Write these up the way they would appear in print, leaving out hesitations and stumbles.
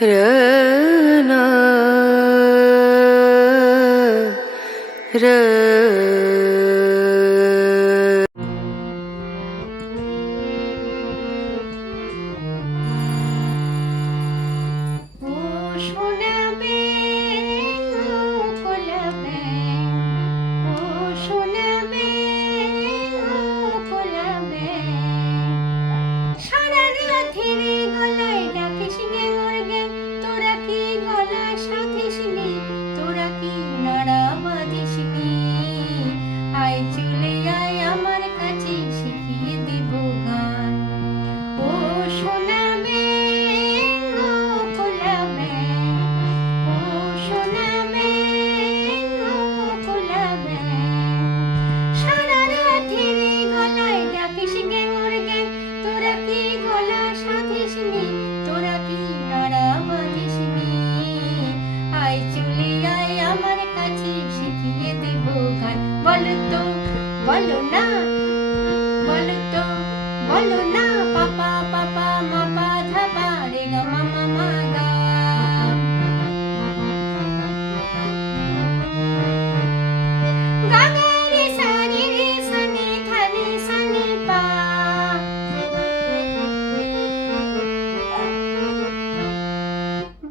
रना र বলো না বলো তো বলো না পাপা পাপা মা পা ধা পা রে গা মা মা মা গা গা গা রে সা রে ধা রে সা নি পা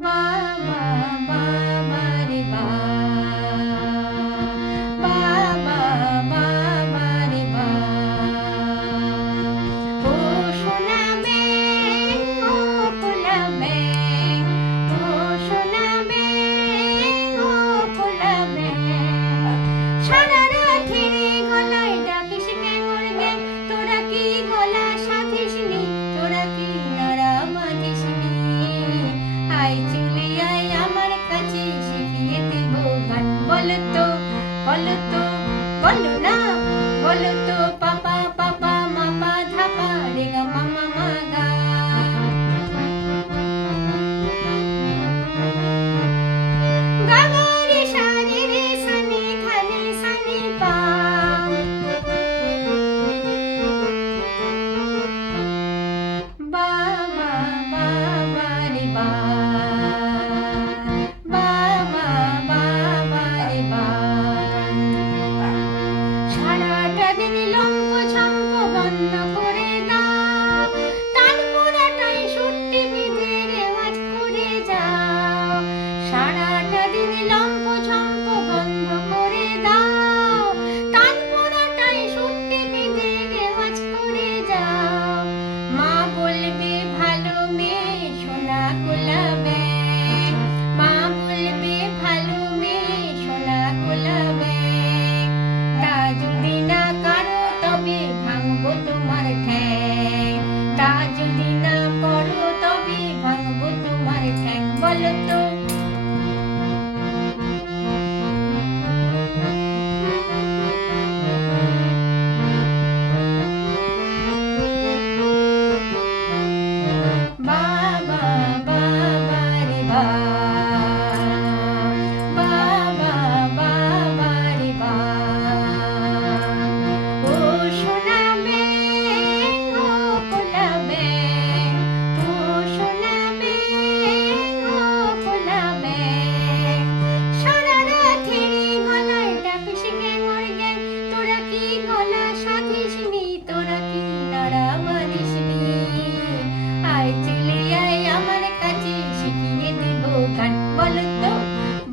বা বা বা বা রে বা বলো না বলো তো পাপা পাপা মা পা ধা পা রে গা মা মা মা গা গা গা রে সা রে সা নি ধা রে সা নি পা বা বা বা বা রে বা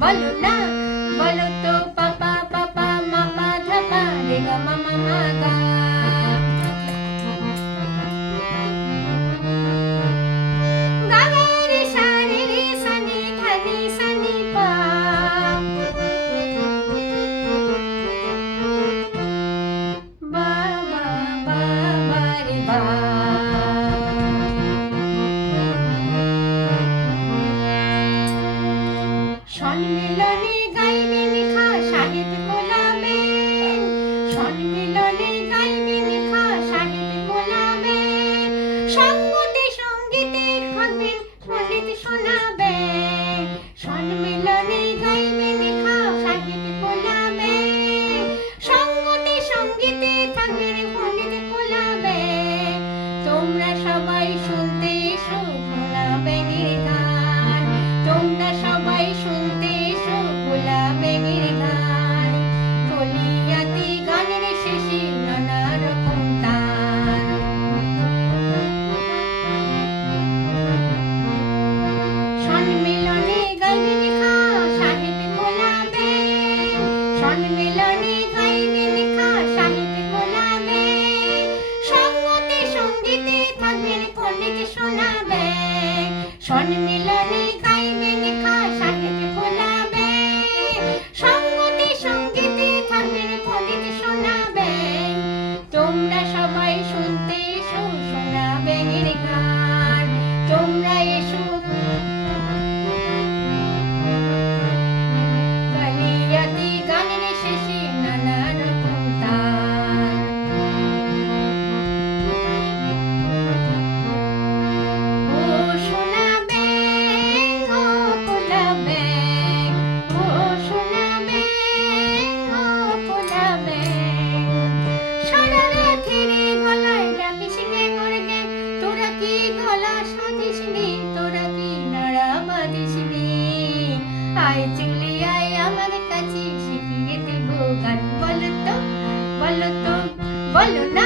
বলো না বলো তো পাপা পাপা মা পা ধা পা রে গা মা মা মা গা গা গা রে সা নি ধা রে সা নি পা বা বা বা বা রে বা সম্মিলনী মিলনে খাইবেন খাস সাহেব ফোলাবে সঙ্গতে সঙ্গীতে থাকবেন পণ্ডিত শোনাবেন তোমরা সবাই শুনতে এসো শোনাবেন গান তোমরা এসো কালিয়াতি গানের শেষে নানা রকম তান ও শোনাবেন ও ফোলাবেন ও শোনাবেন ও ফোলাবেন সারা রাতের গলায় ডাকিস গে গড়গে তোরা কি গলা সাধিস নি তোরা কি নাড়া বাঁধিস নি আয় চলে আয় আমার কাছে শিখিয়ে দেবো গান বলো তো বলো না